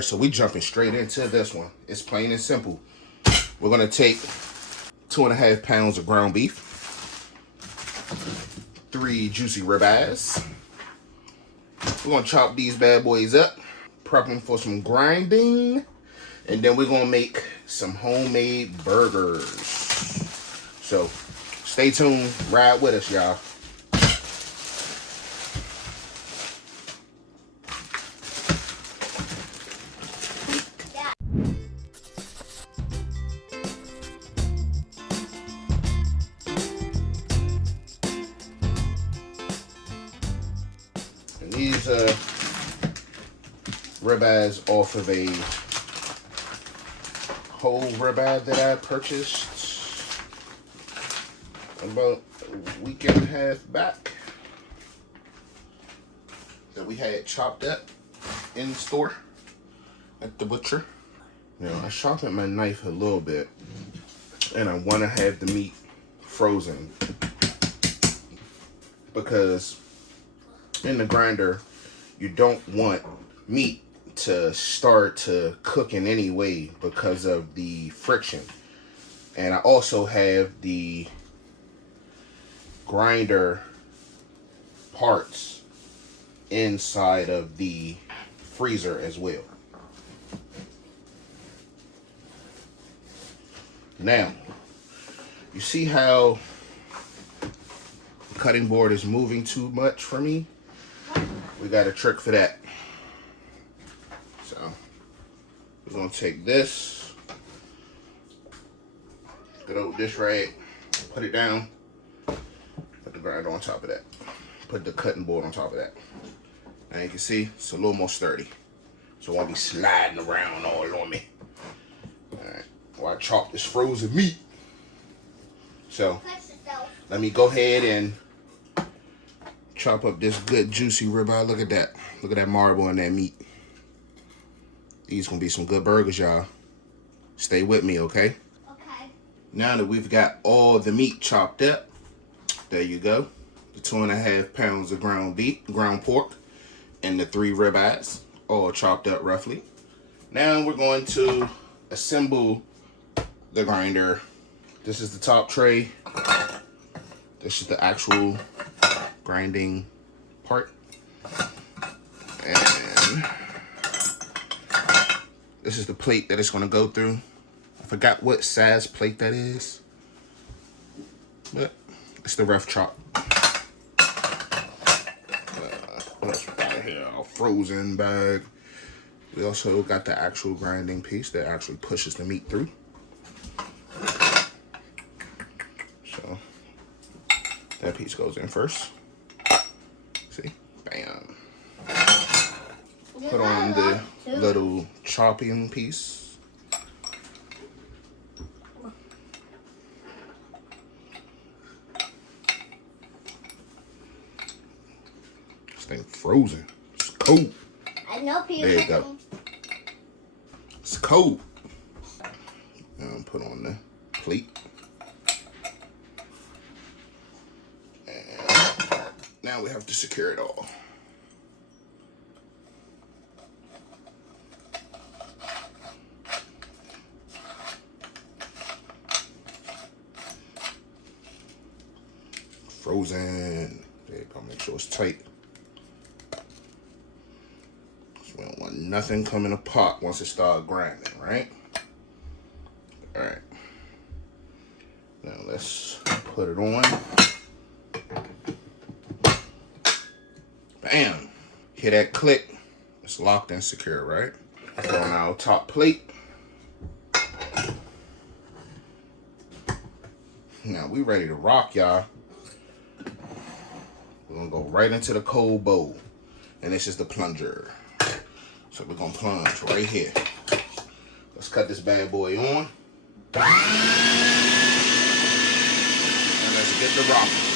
So we jumping straight into this one. It's plain and simple. We're gonna take 2.5 pounds of ground beef, 3 juicy ribeyes. We're gonna chop these bad boys up, prep them for some grinding, and then we're gonna make some homemade burgers. So stay tuned, ride with us, y'all. And these ribeyes off of a whole ribeye that I purchased about a week and a half back, that we had chopped up in the store at the butcher. Now I sharpened my knife a little bit, and I want to have the meat frozen because in the grinder you don't want meat to start to cook in any way because of the friction. And I also have the grinder parts inside of the freezer as well. Now, you see how the cutting board is moving too much for me? We got a trick for that. So, we're gonna take this, good old dish rag, put it down, put the grinder on top of that, put the cutting board on top of that. Now you can see it's a little more sturdy, so it won't be sliding around all on me. Alright, while I chop this frozen meat. So, let me go ahead and chop up this good juicy ribeye. Look at that. Look at that marble in that meat. These gonna be some good burgers, y'all. Stay with me, okay? Okay. Now that we've got all the meat chopped up, there you go. The 2.5 pounds of ground pork, and the 3 ribeyes, all chopped up roughly. Now we're going to assemble the grinder. This is the top tray. This is the actual grinding part. And this is the plate that it's going to go through. I forgot what size plate that is, but it's the rough chop. What else we got here? Our frozen bag. We also got the actual grinding piece that actually pushes the meat through. So that piece goes in first. See? Bam. Put on the little chopping piece. This thing frozen. It's cold. I know people. There you go. It's cold. Now put on the plate. And now we have to secure it all. Frozen. There you go. Make sure it's tight. So we don't want nothing coming apart once it starts grinding, right? All right. Now let's put it on. Bam. Hear that click? It's locked and secure, right? Put on our top plate. Now we ready to rock, y'all. We're gonna go right into the cold bowl. And this is the plunger. So we're gonna plunge right here. Let's cut this bad boy on. And let's get the rocking.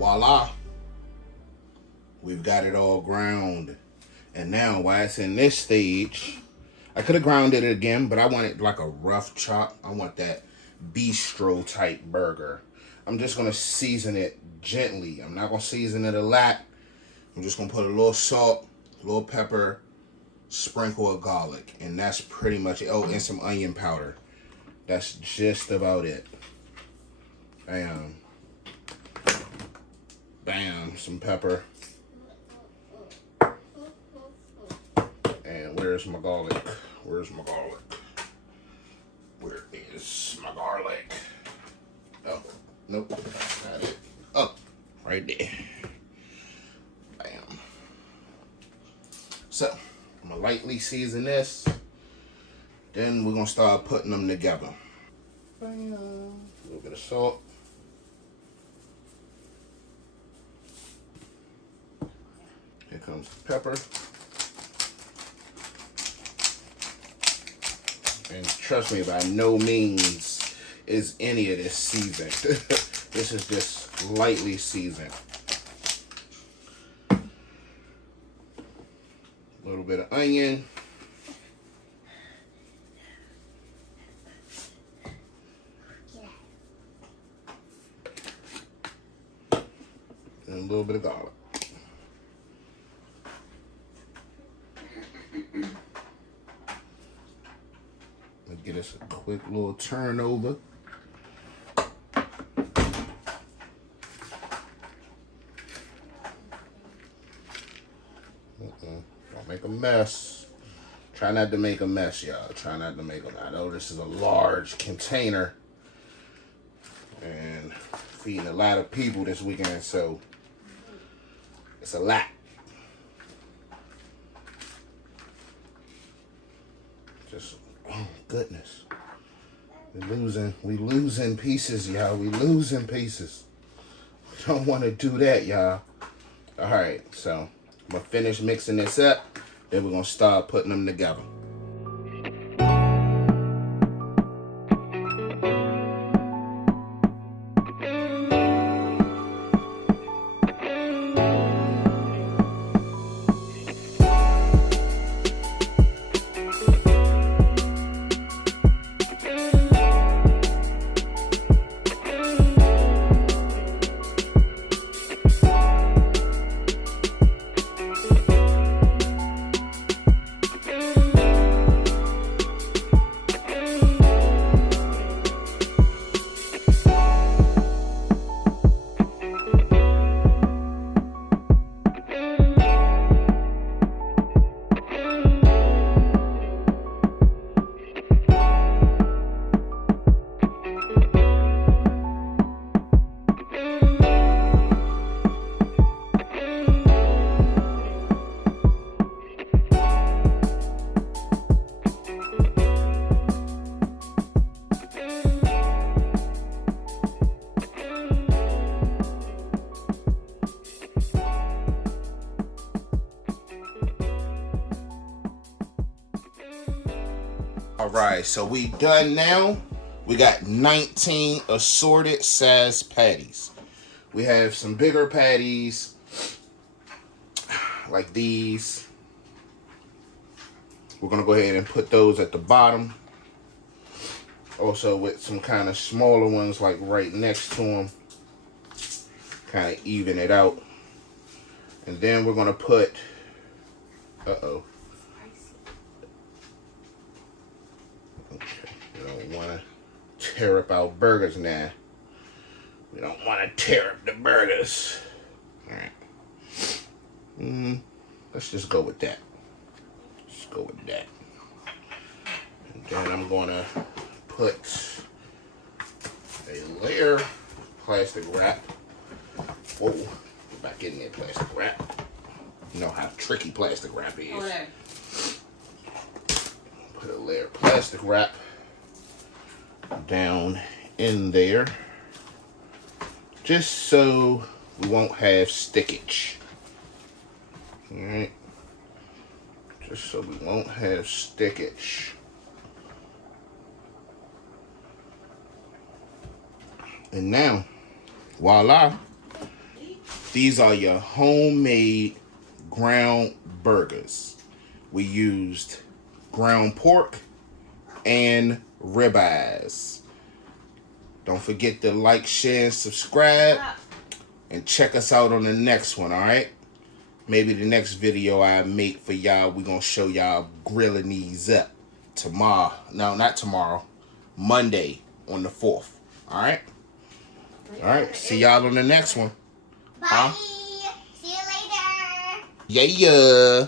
Voila. We've got it all ground. And now while it's in this stage, I could have grounded it again, but I want it like a rough chop. I want that bistro type burger. I'm just gonna season it gently. I'm not gonna season it a lot. I'm just gonna put a little salt, a little pepper, sprinkle of garlic, and that's pretty much it. Oh, and some onion powder. That's just about it. Bam. Bam, some pepper. And where's my garlic? Where's my garlic? Where is my garlic? Oh, nope, that's not it. Oh, right there. Bam. So, I'm gonna lightly season this. Then we're gonna start putting them together. Bam. A little bit of salt. Here comes the pepper. And trust me, by no means is any of this seasoned. This is just lightly seasoned. A little bit of onion. And a little bit of garlic. Get us a quick little turnover. Don't make a mess. Try not to make a mess, y'all. Try not to make a mess. I know this is a large container and feeding a lot of people this weekend, so it's a lot. Just oh goodness. We losing pieces, y'all. We losing pieces. We don't want to do that, y'all. Alright, so I'm gonna finish mixing this up. Then we're gonna start putting them together. Alright, so we done now. We got 19 assorted size patties. We have some bigger patties like these. We're gonna go ahead and put those at the bottom. Also with some kind of smaller ones like right next to them. Kind of even it out. And then we're gonna put, uh-oh. Okay, we don't want to tear up our burgers now. We don't want to tear up the burgers. Alright. Let's just go with that. Let's go with that. And then I'm going to put a layer of plastic wrap. Whoa, get back in there, plastic wrap. You know how tricky plastic wrap is. Okay. Put a layer of plastic wrap down in there, just so we won't have stickage. Alright, just so we won't have stickage. And now, voila, These are your homemade ground burgers. We used ground pork and ribeyes. Don't forget to like, share, and subscribe. And check us out on the next one, alright? Maybe the next video I make for y'all, we're going to show y'all grilling these up tomorrow. No, not tomorrow. Monday on the 4th. Alright? Alright, see y'all on the next one. Bye. See you later. Yeah.